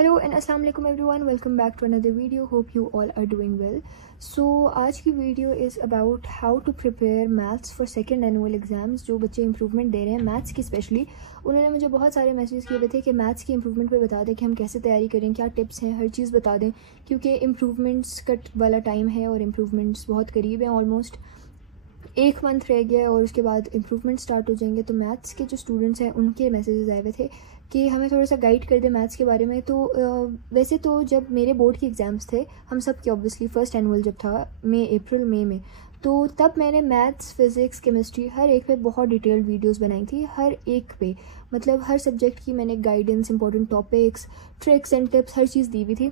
Hello and अस्सलाम वालेकुम everyone, welcome back to another video. Hope you all are doing well. So आज की video is about how to prepare maths for second annual exams. जो बच्चे improvement दे रहे हैं maths की specially, उन्होंने मुझे बहुत सारे मैसेज किए हुए थे कि मैथ्स की इंप्रूवमेंट पे बता दें कि हम कैसे तैयारी करें, क्या टिप्स हैं, हर चीज़ बता दें क्योंकि इम्प्रूवमेंट्स कट वाला टाइम है और इम्प्रूवमेंट्स बहुत करीब हैं. ऑलमोस्ट एक मंथ रह गया है और उसके बाद इम्प्रूवमेंट स्टार्ट हो जाएंगे. तो मैथ्स के जो स्टूडेंट्स हैं उनके मैसेजेस आए हुए थे कि हमें थोड़ा सा गाइड कर दे मैथ्स के बारे में. तो वैसे तो जब मेरे बोर्ड के एग्ज़ाम्स थे, हम सब के ऑब्वियसली फर्स्ट एनुअल जब था अप्रैल मई में, तो तब मैंने मैथ्स, फिज़िक्स, केमिस्ट्री हर एक पे बहुत डिटेल्ड वीडियोस बनाई थी. हर एक पे मतलब हर सब्जेक्ट की मैंने guidance, important topics, tricks and tips हर चीज़ दी हुई थी.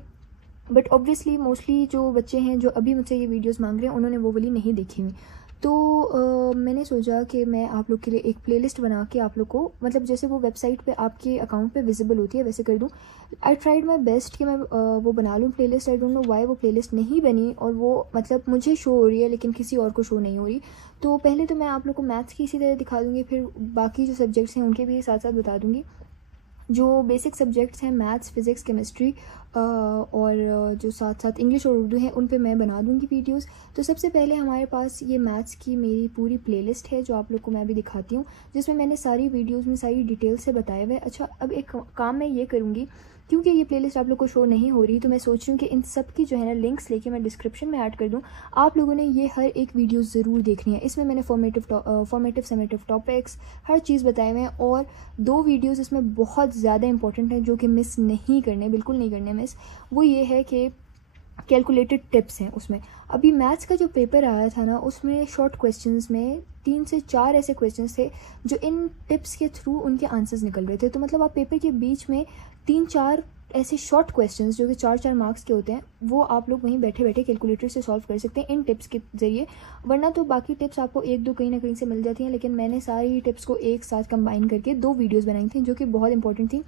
बट ऑब्वियसली मोस्टली जो बच्चे हैं जो अभी मुझसे ये वीडियोस मांग रहे हैं उन्होंने वो वाली नहीं देखी हुई. तो मैंने सोचा कि मैं आप लोग के लिए एक प्लेलिस्ट बना के आप लोग को, मतलब जैसे वो वेबसाइट पे आपके अकाउंट पे विजिबल होती है वैसे कर दूं. आई ट्राइड माई बेस्ट कि मैं वो बना लूँ playlist. I don't know why वो प्लेलिस्ट नहीं बनी और वो मतलब मुझे शो हो रही है लेकिन किसी और को शो नहीं हो रही. तो पहले तो मैं आप लोग को मैथ्स की इसी तरह दिखा दूँगी, फिर बाकी जो सब्जेक्ट्स हैं उनके भी साथ साथ बता दूँगी. जो बेसिक सब्जेक्ट्स हैं मैथ्स, फिज़िक्स, केमिस्ट्री और जो साथ साथ इंग्लिश और उर्दू हैं उन पे मैं बना दूँगी वीडियोस. तो सबसे पहले हमारे पास ये मैथ्स की मेरी पूरी प्लेलिस्ट है जो आप लोग को मैं अभी दिखाती हूँ, जिसमें मैंने सारी वीडियोस में सारी डिटेल से बताया हुआ है. अच्छा, अब एक काम मैं ये करूँगी, क्योंकि ये प्लेलिस्ट आप लोग को शो नहीं हो रही तो मैं सोच रही हूँ कि इन सब की जो है ना लिंक्स लेके मैं डिस्क्रिप्शन में ऐड कर दूँ. आप लोगों ने ये हर एक वीडियो ज़रूर देखनी है. इसमें मैंने फॉर्मेटिव समेटिव टॉपिक्स हर चीज़ बताए हुए हैं और 2 वीडियोस इसमें बहुत ज़्यादा इंपॉर्टेंट हैं जो कि मिस नहीं करने, बिल्कुल नहीं करने मिस. वो ये है कि कैलकुलेटेड टिप्स हैं उसमें. अभी मैथ्स का जो पेपर आया था ना उसमें शॉर्ट क्वेश्चंस में 3 से 4 ऐसे क्वेश्चंस थे जो इन टिप्स के थ्रू उनके आंसर्स निकल रहे थे. तो मतलब आप पेपर के बीच में 3-4 ऐसे शॉर्ट क्वेश्चंस जो कि 4-4 मार्क्स के होते हैं वो आप लोग वहीं बैठे बैठे कैलकुलेटर से सॉल्व कर सकते हैं इन टिप्स के ज़रिए. वरना तो बाकी टिप्स आपको 1-2 कहीं ना कहीं से मिल जाती हैं, लेकिन मैंने सारी टिप्स को एक साथ कंबाइन करके 2 वीडियोज़ बनाई थी जो कि बहुत इंपॉर्टेंट थी.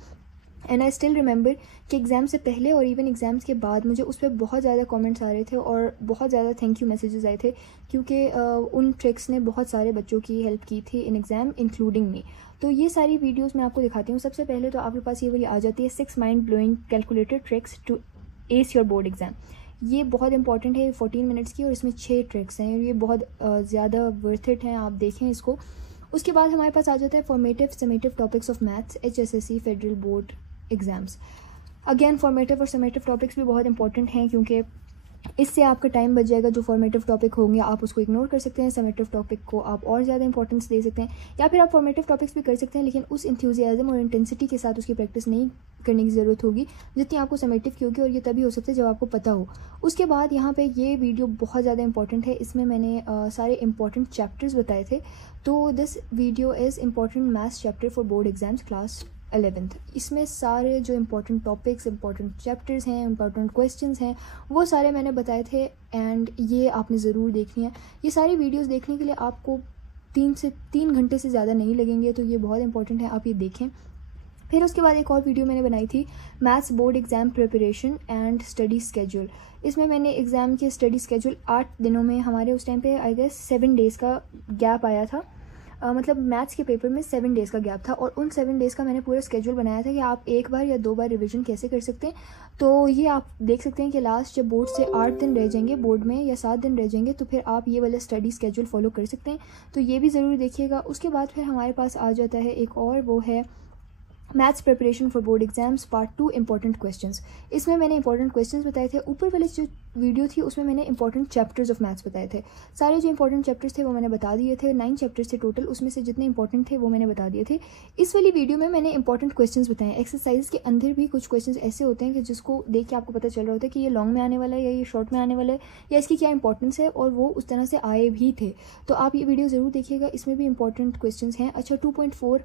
एंड आई स्टिल रिमेंबर कि एग्ज़ाम से पहले और इवन एग्ज़ाम्स के बाद मुझे उस पर बहुत ज़्यादा कमेंट्स आ रहे थे और बहुत ज़्यादा थैंक यू मैसेजेस आए थे क्योंकि उन ट्रिक्स ने बहुत सारे बच्चों की हेल्प की थी इन एग्ज़ाम इंक्लूडिंग मी. तो ये सारी वीडियोस मैं आपको दिखाती हूँ. सबसे पहले तो आपके पास ये वाली आ जाती है 6 mind blowing calculated tricks to ace your board exam. ये बहुत इंपॉर्टेंट है, 14 मिनट्स की और इसमें 6 ट्रिक्स हैं. ये बहुत ज़्यादा वर्थ इट हैं, आप देखें इसको. उसके बाद हमारे पास आ जाता है formative summative topics of maths HSSC federal board exams. Again formative और समेटिव टॉपिक्स भी बहुत इंपॉर्टेंट हैं क्योंकि इससे आपका टाइम बच जाएगा. जो फॉर्मेटिव टॉपिक होंगे आप उसको इग्नोर कर सकते हैं, समेटिव टॉपिक को आप और ज़्यादा इंपॉर्टेंस दे सकते हैं, या फिर आप फॉर्मेटिव टॉपिक्स भी कर सकते हैं लेकिन उस इंथ्यूजियाज्म और इंटेंसिटी के साथ उसकी प्रैक्टिस नहीं करने की ज़रूरत होगी जितनी आपको समेटिव की होगी, और ये तभी हो सकता है जब आपको पता हो. उसके बाद यहाँ पे ये वीडियो बहुत ज़्यादा इंपॉर्टेंट है. इसमें मैंने सारे इंपॉर्टेंट चैप्टर्स बताए थे. तो this video is important maths chapter for board exams class 11th. इसमें सारे जो इंपॉर्टेंट टॉपिक्स, इंपॉर्टेंट चैप्टर्स हैं, इंपॉर्टेंट क्वेश्चंस हैं, वो सारे मैंने बताए थे एंड ये आपने ज़रूर देखनी है. ये सारी वीडियोस देखने के लिए आपको 3 घंटे से ज़्यादा नहीं लगेंगे, तो ये बहुत इंपॉर्टेंट है, आप ये देखें. फिर उसके बाद एक और वीडियो मैंने बनाई थी maths board exam preparation and study schedule. इसमें मैंने एग्ज़ाम के स्टडी स्केड्यूल 8 दिनों में, हमारे उस टाइम पे आई गेस 7 डेज़ का गैप आया था. मतलब मैथ्स के पेपर में 7 डेज़ का गैप था और उन 7 डेज़ का मैंने पूरा स्केड्यूल बनाया था कि आप 1 बार या 2 बार रिवीजन कैसे कर सकते हैं. तो ये आप देख सकते हैं कि लास्ट जब बोर्ड से 8 दिन रह जाएंगे बोर्ड में या 7 दिन रह जाएंगे तो फिर आप ये वाला स्टडी स्केड्यूल फॉलो कर सकते हैं. तो ये भी ज़रूर देखिएगा. उसके बाद फिर हमारे पास आ जाता है एक और, वो है maths preparation for board exams part 2 important questions. इसमें मैंने इंपॉर्टेंट क्वेश्चंस बताए थे. ऊपर वाले जो वीडियो थी उसमें मैंने इंपॉर्टेंट चैप्टर्स ऑफ मैथ्स बताए थे. सारे जो इंपॉर्टेंट चैप्टर्स थे वो मैंने बता दिए थे. 9 चैप्टर्स थे टोटल, उसमें से जितने इंपॉर्टेंट थे वो मैंने बता दिए थे. इस वाली वीडियो में मैंने इंपॉर्टेंट क्वेश्चंस बताए. एक्सरसाइज के अंदर भी कुछ क्वेश्चंस ऐसे होते हैं कि जिसको देख के आपको पता चल रहा होता है कि ये लॉन्ग में आने वाला है या ये शॉर्ट में आने वाला है या इसकी क्या इंपॉर्टेंस है, और वो उस तरह से आए भी थे. तो आप ये वीडियो ज़रूर देखिएगा, इसमें भी इंपॉर्टेंट क्वेश्चंस हैं. अच्छा, 2.4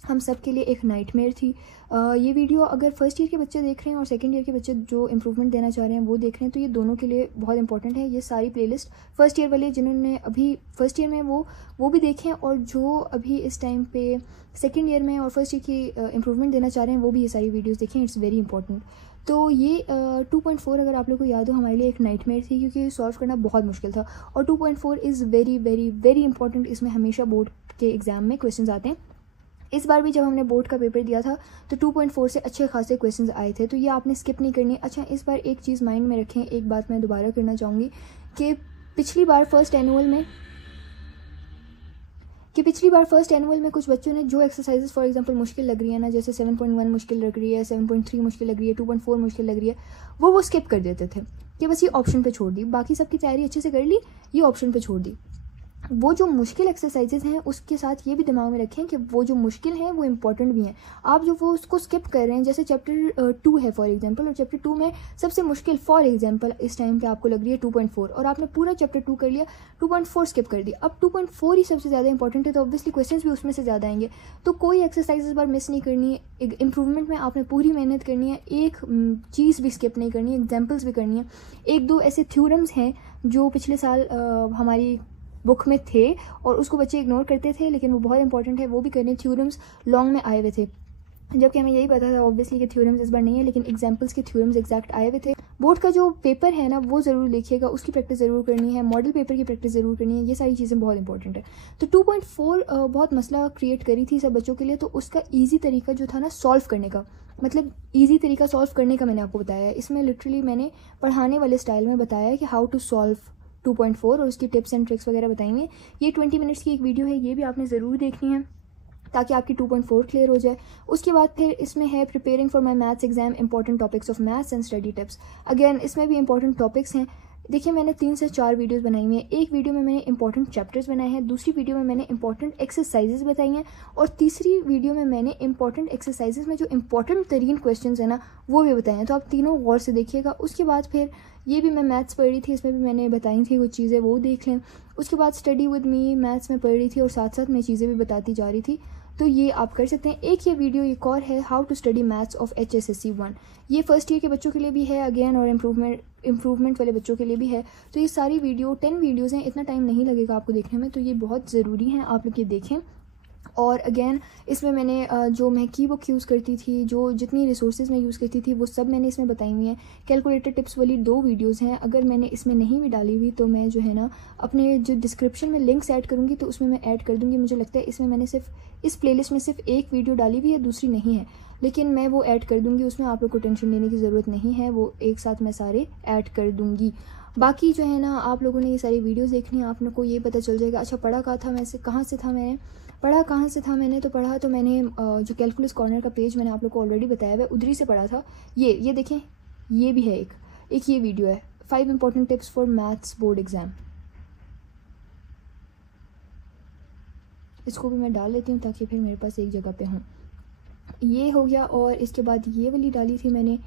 हम सब के लिए एक नाइटमेयर थी. ये वीडियो अगर फर्स्ट ईयर के बच्चे देख रहे हैं और सेकंड ईयर के बच्चे जो इंप्रूवमेंट देना चाह रहे हैं वो देख रहे हैं तो ये दोनों के लिए बहुत इंपॉर्टेंट है. ये सारी प्लेलिस्ट फर्स्ट ईयर वाले जिन्होंने अभी फर्स्ट ईयर में वो भी देखें, और जो अभी इस टाइम पे सेकंड ईयर में और फर्स्ट ईयर की इंप्रूवमेंट देना चाह रहे हैं वो भी ये सारी वीडियोज़ देखें. It's very important. तो ये 2.4 अगर आप लोग को याद हो हमारे लिए एक नाइटमेयर थी क्योंकि सॉल्व करना बहुत मुश्किल था. और 2.4 is very very very important. इसमें हमेशा बोर्ड के एग्ज़ाम में क्वेश्चन आते हैं. इस बार भी जब हमने बोर्ड का पेपर दिया था तो 2.4 से अच्छे खासे क्वेश्चंस आए थे, तो ये आपने स्किप नहीं करनी। अच्छा, इस बार एक चीज़ माइंड में रखें, एक बात मैं दोबारा करना चाहूँगी कि पिछली बार फर्स्ट एनुअल में कुछ बच्चों ने जो एक्सरसाइजेस फॉर एग्जांपल मुश्किल लग रही है ना, जैसे 7.1 मुश्किल लग रही है, 7.3 मुश्किल लग रही है, 2.4 मुश्किल लग रही है, वो स्किप कर देते थे कि बस ये ऑप्शन पे छोड़ दी, बाकी सबकी तैयारी अच्छे से कर ली, ये ऑप्शन पे छोड़ दी। वो जो मुश्किल एक्सरसाइजेज हैं उसके साथ ये भी दिमाग में रखें कि वो जो मुश्किल हैं वो इंपॉर्टेंट भी हैं। आप जो वो उसको स्किप कर रहे हैं, जैसे चैप्टर 2 है फॉर एग्जांपल, और चैप्टर 2 में सबसे मुश्किल फॉर एग्जांपल इस टाइम पे आपको लग रही है 2.4, और आपने पूरा चैप्टर 2 कर लिया, 2.4 स्किप कर दिया, अब 2.4 ही सबसे ज़्यादा इंपॉर्टेंट है, तो ऑब्वियसली क्वेश्चन भी उसमें से ज़्यादा आएंगे। तो कोई एक्सरसाइज इस बार मिस नहीं करनी है, इंप्रूवमेंट में आपने पूरी मेहनत करनी है, एक चीज़ भी स्किप नहीं करनी है, एग्जाम्पल्स भी करनी है। एक दो ऐसे थ्योरम्स हैं जो पिछले साल हमारी बुक में थे और उसको बच्चे इग्नोर करते थे, लेकिन वो बहुत इंपॉर्टेंट है, वो भी करने। थ्योरम्स लॉन्ग में आए हुए थे, जबकि हमें यही पता था ऑब्वियसली कि थ्योरम्स इस बार नहीं है, लेकिन एग्जाम्पल्स के थ्योरम्स एग्जैक्ट आए हुए थे। बोर्ड का जो पेपर है ना वो ज़रूर लिखिएगा, उसकी प्रैक्टिस ज़रूर करनी है, मॉडल पेपर की प्रैक्टिस ज़रूर करनी है, ये सारी चीज़ें बहुत इंपॉर्टेंट है। तो 2.4 बहुत मसला क्रिएट करी थी सब बच्चों के लिए, तो उसका ईजी तरीका जो था ना सॉल्व करने का, मतलब ईजी तरीका सॉल्व करने का मैंने आपको बताया है। इसमें लिटरली मैंने पढ़ाने वाले स्टाइल में बताया है कि हाउ टू सॉल्व 2.4 और उसकी टिप्स एंड ट्रिक्स वगैरह बताएंगे। ये 20 मिनट्स की एक वीडियो है, ये भी आपने ज़रूर देखनी है ताकि आपकी 2.4 क्लियर हो जाए। उसके बाद फिर इसमें है preparing for my maths exam, important topics of maths and study tips. Again इसमें भी इंपॉर्टेंट टॉपिक्स हैं। देखिए मैंने 3 से 4 वीडियोस बनाई हुई हैं। एक वीडियो में मैंने इंपॉर्टेंट चैप्टर्स बनाए हैं, दूसरी वीडियो में मैंने इंपॉर्टेंट एक्सरसाइजेस बताई हैं, और तीसरी वीडियो में मैंने इंपॉर्टेंट एक्सरसाइजेस में जो इंपॉर्टेंट तरीन क्वेश्चन है ना वो भी बताए हैं। तो आप तीनों गौर से देखिएगा। उसके बाद फिर ये भी मैं मैथ्स पढ़ रही थी, इसमें भी मैंने बताई थी कुछ चीज़ें, वो देख लें। उसके बाद स्टडी विद मी मैथ्स में पढ़ रही थी और साथ साथ मैं चीज़ें भी बताती जा रही थी, तो ये आप कर सकते हैं। एक ये वीडियो एक और है, how to study maths of HSSC 1, ये फर्स्ट ईयर के बच्चों के लिए भी है अगेन, और इम्प्रूवमेंट वाले बच्चों के लिए भी है। तो ये सारी वीडियो 10 वीडियोज़ हैं, इतना टाइम नहीं लगेगा आपको देखने में, तो ये बहुत ज़रूरी हैं, आप लोग ये देखें। और अगेन इसमें मैंने जो मैं की बुक यूज़ करती थी, जो जितनी रिसोर्सेज मैं यूज़ करती थी वो सब मैंने इसमें बताई हुई हैं। कैलकुलेटर टिप्स वाली 2 वीडियोज़ हैं, अगर मैंने इसमें नहीं भी डाली हुई तो मैं जो है ना अपने जो डिस्क्रिप्शन में लिंक्स ऐड करूँगी तो उसमें मैं ऐड कर दूँगी। मुझे लगता है इसमें मैंने सिर्फ इस प्लेलिस्ट में सिर्फ एक वीडियो डाली हुई है, दूसरी नहीं है, लेकिन मैं वो ऐड कर दूँगी उसमें, आप लोग को टेंशन लेने की ज़रूरत नहीं है, वो एक साथ मैं सारे ऐड कर दूँगी। बाकी जो है ना आप लोगों ने ये सारी वीडियोज़ देखनी है, आप लोग को ये पता चल जाएगा। अच्छा, पढ़ा कहाँ था मैंने तो पढ़ा तो मैंने जो कैलकुलस कॉर्नर का पेज मैंने आप लोग को ऑलरेडी बताया हुआ है, उधर ही से पढ़ा था। ये देखें, ये भी है एक ये वीडियो है, 5 important tips for maths board exam. इसको भी मैं डाल लेती हूँ ताकि फिर मेरे पास एक जगह पे हूँ। ये हो गया, और इसके बाद ये वाली डाली थी मैंने,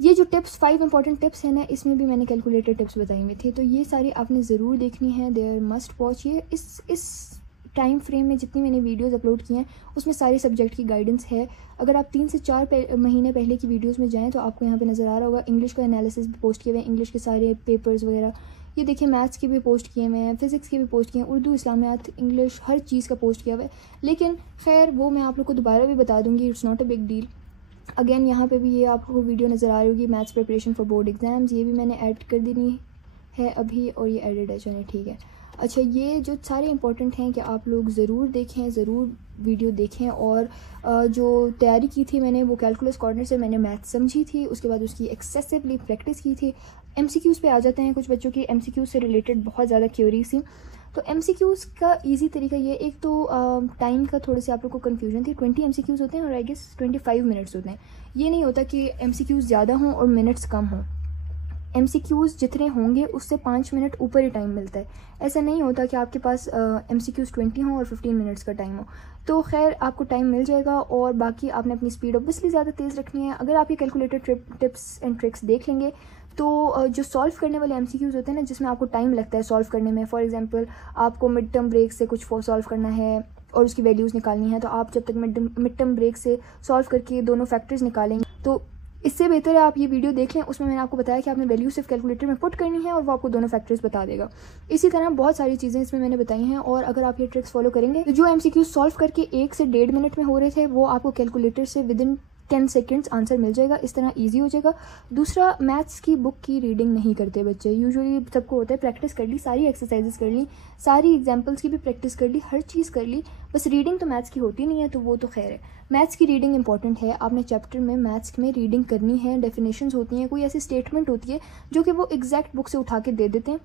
ये जो टिप्स 5 इंपॉर्टेंट टिप्स है ना, इसमें भी मैंने कैलकुलेटर टिप्स बताई हुई थी, तो ये सारी आपने ज़रूर देखनी है, देयर मस्ट वॉच। ये इस टाइम फ्रेम में जितनी मैंने वीडियोस अपलोड की हैं उसमें सारे सब्जेक्ट की गाइडेंस है। अगर आप 3 से 4 महीने पहले की वीडियोस में जाएं तो आपको यहाँ पे नज़र आ रहा होगा, इंग्लिश का एनालिसिस भी पोस्ट किए हुए हैं, इंग्लिश के सारे पेपर्स वगैरह, ये देखिए मैथ्स के भी पोस्ट किए हुए हैं, फिजिक्स के भी पोस्ट किए हैं, उर्दू, इस्लामियात, इंग्लिश, हर चीज़ का पोस्ट किया हुआ है। लेकिन खैर वो मैं आप लोग को दोबारा भी बता दूँगी, it's not a big deal. Again यहाँ पे भी ये आपको वीडियो नज़र आ रही होगी, maths preparation for board exams, ये भी मैंने ऐड कर देनी है अभी, और ये एडिड है, चलिए ठीक है। अच्छा, ये जो सारे इंपॉर्टेंट हैं कि आप लोग ज़रूर देखें, ज़रूर वीडियो देखें। और जो तैयारी की थी मैंने वो कैलकुलस कॉर्नर से मैंने मैथ्स समझी थी, उसके बाद उसकी एक्सेसिवली प्रैक्टिस की थी। MCQs पे आ जाते हैं, कुछ बच्चों की MCQs से रिलेटेड बहुत ज़्यादा क्यूरीज थी, तो MCQs का ईजी तरीका ये, एक तो टाइम का थोड़ी सी आप लोग को कन्फ्यूजन थी, 20 MCQs होते हैं और आई गेस 25 मिनट्स होते हैं। ये नहीं होता कि MCQs ज़्यादा हों और मिनट्स कम हों, MCQs जितने होंगे उससे 5 मिनट ऊपर ही टाइम मिलता है। ऐसा नहीं होता कि आपके पास MCQs 20 हों और 15 मिनट्स का टाइम हो। तो खैर आपको टाइम मिल जाएगा, और बाकी आपने अपनी स्पीड ऑब्वियसली ज़्यादा तेज़ रखनी है। अगर आप ये कैलकुलेटर टिप्स एंड ट्रिक्स देख लेंगे तो जो सॉल्व करने वाले MCQs होते हैं ना, जिसमें आपको टाइम लगता है सॉल्व करने में, फॉर एग्जांपल आपको मिड टर्म ब्रेक से कुछ सॉल्व करना है और उसकी वैल्यूज़ निकालनी है, तो आप जब तक मिड टर्म ब्रेक से सॉल्व करके दोनों फैक्टर्स निकालेंगे तो इससे बेहतर है आप ये वीडियो देख लें। उसमें मैंने आपको बताया कि आपने वैल्यू सिर्फ कैलकुलेटर में पुट करनी है और वो आपको दोनों फैक्टर्स बता देगा। इसी तरह बहुत सारी चीज़ें इसमें मैंने बताई हैं, और अगर आप ये ट्रिक्स फॉलो करेंगे तो जो MCQ सॉल्व करके 1 से 1.5 मिनट में हो रहे थे वो आपको कैलकुलेटर से विदिन 10 सेकेंड्स आंसर मिल जाएगा, इस तरह ईजी हो जाएगा। दूसरा, मैथ्स की बुक की रीडिंग नहीं करते बच्चे। यूजुअली सबको होता है प्रैक्टिस कर ली, सारी एक्सरसाइजेस कर ली, सारी एग्जाम्पल्स की भी प्रैक्टिस कर ली, हर चीज़ कर ली, बस रीडिंग तो मैथ्स की होती नहीं है, तो वो तो खैर है। मैथ्स की रीडिंग इंपॉर्टेंट है। आपने चैप्टर में मैथ्स में रीडिंग करनी है, डेफिनेशंस होती हैं, कोई ऐसी स्टेटमेंट होती है जो कि वो एग्जैक्ट बुक से उठा के दे देते हैं,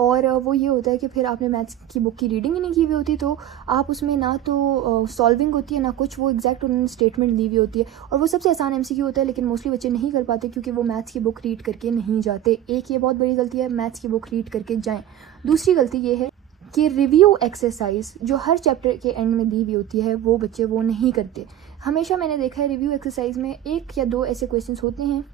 और वो ये होता है कि फिर आपने मैथ्स की बुक की रीडिंग ही नहीं की हुई होती, तो आप उसमें ना तो सॉल्विंग होती है ना कुछ, वो एग्जैक्ट उन्होंने स्टेटमेंट दी हुई होती है, और वो सबसे आसान एमसीक्यू होता है, लेकिन मोस्टली बच्चे नहीं कर पाते क्योंकि वो मैथ्स की बुक रीड करके नहीं जाते। एक ये बहुत बड़ी गलती है, मैथ्स की बुक रीड करके जाएँ। दूसरी गलती ये है कि रिव्यू एक्सरसाइज जो हर चैप्टर के एंड में दी हुई होती है वो बच्चे वो नहीं करते। हमेशा मैंने देखा है रिव्यू एक्सरसाइज में 1 या 2 ऐसे क्वेश्चंस होते हैं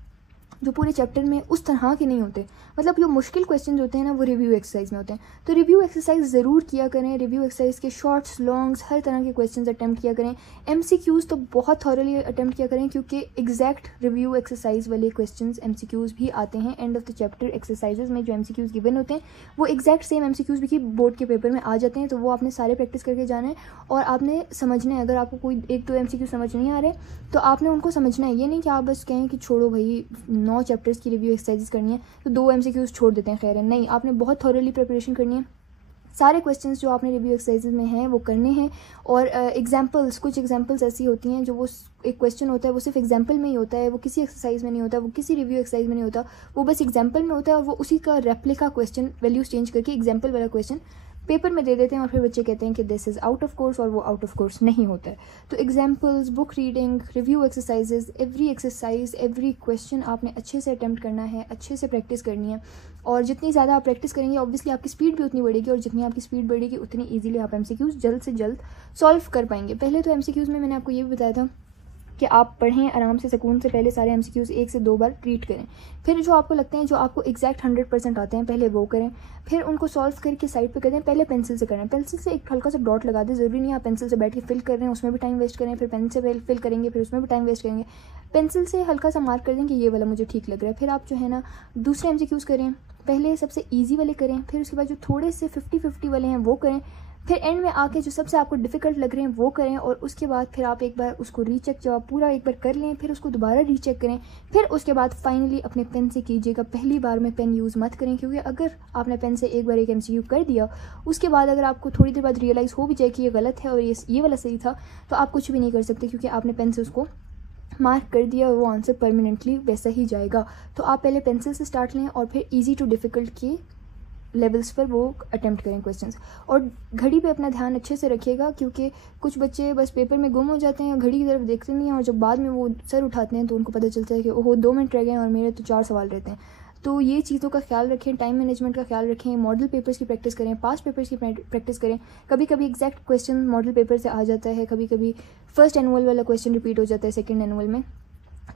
जो पूरे चैप्टर में उस तरह के नहीं होते, मतलब जो मुश्किल क्वेश्चन होते हैं ना वो रिव्यू एक्सरसाइज में होते हैं। तो रिव्यू एक्सरसाइज ज़रूर किया करें। रिव्यू एक्सरसाइज के शॉर्ट्स, लॉन्ग्स, हर तरह के क्वेश्चंस अटैम्प्ट किया करें। एमसीक्यूज़ तो बहुत थॉरली अटैम्प्ट किया करें, क्योंकि एग्जैक्ट रिव्यू एक्सरसाइज वाले क्वेश्चंस एमसीक्यूज़ भी आते हैं end of the chapter exercises में। जो एमसीक्यूज़ गिवन होते हैं वो एग्जैक्ट सेम एमसीक्यूज़ भी बोर्ड के पेपर में आ जाते हैं, तो वो आपने सारे प्रैक्टिस करके जाना है और आपने समझना है। अगर आपको कोई 1-2 एमसीक्यू समझ नहीं आ रहे तो आपने उनको समझना है। ये नहीं कि आप बस कहें कि छोड़ो भाई 9 चैप्टर्स की रिव्यू एक्सरसाइज करनी है तो 2 एमसीक्यूज़ छोड़ देते हैं, खैर है नहीं, आपने बहुत थॉरली प्रिपरेशन करनी है। सारे क्वेश्चंस जो आपने रिव्यू एक्सरसाइजेज में हैं वो करने हैं। और एग्जांपल्स, कुछ एग्जांपल्स ऐसी होती हैं जो वो एक क्वेश्चन होता है वो सिर्फ एग्जांपल में ही होता है, वो किसी एक्सरसाइज में नहीं होता, वो किसी रिव्यू एक्सरसाइज में नहीं होता, वो बस एग्जांपल में होता है, और वो उसी का रेप्लिका क्वेश्चन वैल्यूज चेंज करके एग्जांपल वाला क्वेश्चन पेपर में दे देते हैं, और फिर बच्चे कहते हैं कि this is out of course, और वो आउट ऑफ कोर्स नहीं होता है। तो examples, book reading, review exercises, every exercise, every question आपने अच्छे से अटैम्प्ट करना है, अच्छे से प्रैक्टिस करनी है। और जितनी ज़्यादा आप प्रैक्टिस करेंगे ऑब्वियसली आपकी स्पीड भी उतनी बढ़ेगी, और जितनी आपकी स्पीड बढ़ेगी उतनी ईजिली आप एमसीक्यूज़ जल्द से जल्द सॉल्व कर पाएंगे। पहले तो एमसीक्यूज़ में मैंने आपको ये भी बताया था कि आप पढ़ें आराम से, सुकून से, पहले सारे एमसीक्यूज़ 1 से 2 बार रीड करें। फिर जो आपको लगते हैं, जो आपको एग्जैक्ट 100% आते हैं, पहले वो करें, फिर उनको सॉल्व करके साइड पे कर दें। पहले पेंसिल से करें, पेंसिल से एक हल्का सा डॉट लगा दें, ज़रूरी नहीं आप पेंसिल से बैठ के फिल कर रहे हैं उसमें भी टाइम वेस्ट करें, फिर पेन से फिल करेंगे फिर उसमें भी टाइम वेस्ट करेंगे। पेंसिल से हल्का सा मार्क कर दें कि ये वाला मुझे ठीक लग रहा है। फिर आप जो है ना दूसरे एमसीक्यूज़ करें, पहले सबसे ईजी वाले करें, फिर उसके बाद जो थोड़े से 50-50 वाले हैं वो करें, फिर एंड में आके जो सबसे आपको डिफ़िकल्ट लग रहे हैं वो करें, और उसके बाद फिर आप एक बार उसको रीचेक, जब आप पूरा एक बार कर लें फिर उसको दोबारा रीचेक करें, फिर उसके बाद फाइनली अपने पेन से कीजिएगा। पहली बार में पेन यूज़ मत करें, क्योंकि अगर आपने पेन से एक बार एक एमसीक्यू कर दिया, उसके बाद अगर आपको थोड़ी देर बाद रियलाइज़ हो भी जाए कि ये गलत है और ये वाला सही था, तो आप कुछ भी नहीं कर सकते, क्योंकि आपने पेन से उसको मार्क कर दिया और वो आंसर परमानेंटली वैसा ही जाएगा। तो आप पहले पेंसिल से स्टार्ट लें और फिर ईजी टू डिफ़िकल्ट की लेवल्स पर वो अटेम्प्ट करें क्वेश्चंस। और घड़ी पे अपना ध्यान अच्छे से रखिएगा, क्योंकि कुछ बच्चे बस पेपर में गुम हो जाते हैं, घड़ी की तरफ देखते नहीं हैं, और जब बाद में वो सर उठाते हैं तो उनको पता चलता है कि ओहो 2 मिनट रह गए और मेरे तो 4 सवाल रहते हैं। तो ये चीज़ों का ख्याल रखें, टाइम मैनेजमेंट का ख्याल रखें, मॉडल पेपर्स की प्रैक्टिस करें, पास्ट पेपर्स की प्रैक्टिस करें। कभी कभी एग्जैक्ट क्वेश्चन मॉडल पेपर से आ जाता है, कभी कभी फर्स्ट एनुअल वाला क्वेश्चन रिपीट हो जाता है सेकेंड एनुअल में।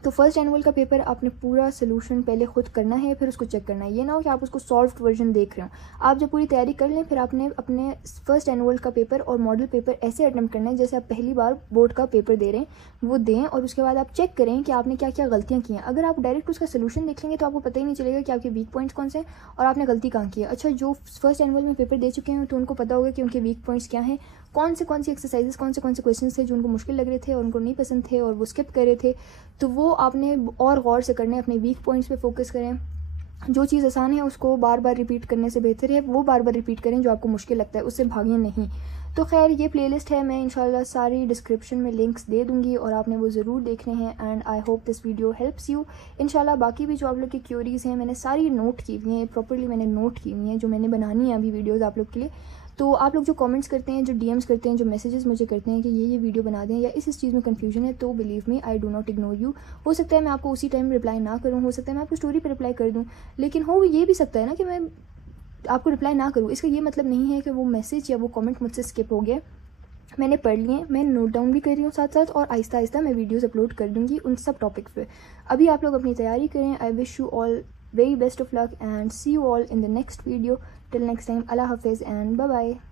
तो फर्स्ट एनुअल का पेपर आपने पूरा सोल्यूशन पहले खुद करना है, फिर उसको चेक करना है। ये ना हो कि आप उसको सॉल्व्ड वर्जन देख रहे हो। आप जब पूरी तैयारी कर लें फिर आपने अपने फर्स्ट एनुअल का पेपर और मॉडल पेपर ऐसे अटेम्प्ट करना है जैसे आप पहली बार बोर्ड का पेपर दे रहे हैं वो दें, और उसके बाद आप चेक करें कि आपने क्या क्या गलतियाँ की हैं। अगर आप डायरेक्ट उसका सोल्यूशन देख लेंगे तो आपको पता ही नहीं चलेगा कि आपके वीक पॉइंट्स कौन से हैं और आपने गलती कहाँ की है। अच्छा, जो फर्स्ट एनुअल में पेपर दे चुके हैं तो उनको पता होगा कि उनके वीक पॉइंट्स क्या हैं, कौन सी एक्सरसाइजेस, कौन से क्वेश्चन थे जो उनको मुश्किल लग रहे थे और उनको नहीं पसंद थे और वो स्किप कर रहे थे। तो वो आपने और गौर से करने, अपने वीक पॉइंट्स पे फोकस करें। जो चीज़ आसान है उसको बार बार रिपीट करने से बेहतर है वो बार बार रिपीट करें, जो आपको मुश्किल लगता है उससे भागें नहीं। तो खैर ये प्लेलिस्ट है, मैं इंशाल्लाह सारी डिस्क्रिप्शन में लिंक्स दे दूँगी और आपने वो ज़रूर देखने हैं। And I hope this video helps you. इंशाल्लाह बाकी भी जो आप लोग की क्यूरीज़ हैं मैंने सारी नोट की हुई हैं, प्रॉपर्ली मैंने नोट की हुई हैं, जो मैंने बनानी है अभी वीडियोज़ आप लोग के लिए। तो आप लोग जो कमेंट्स करते हैं, जो डीएम्स करते हैं, जो मैसेजेस मुझे करते हैं कि ये वीडियो बना दें या इस चीज़ में कन्फ्यूजन है, तो believe me I do not ignore you. हो सकता है मैं आपको उसी टाइम रिप्लाई ना करूँ, हो सकता है मैं आपको स्टोरी पर रिप्लाई कर दूँ, लेकिन हो ये भी सकता है ना कि मैं आपको रिप्लाई ना करूँ। इसका ये मतलब नहीं है कि वो मैसेज या वो कमेंट मुझसे स्किप हो गया, मैंने पढ़ लिए, मैं नोट डाउन भी कर रही हूँ साथ साथ, और आहिस्ता आहिस्ता मैं वीडियोज़ अपलोड कर दूँगी उन सब टॉपिक्स पे। अभी आप लोग अपनी तैयारी करें। I wish you all very best of luck and see you all in the next video. Till next time, Allah Hafiz and bye bye.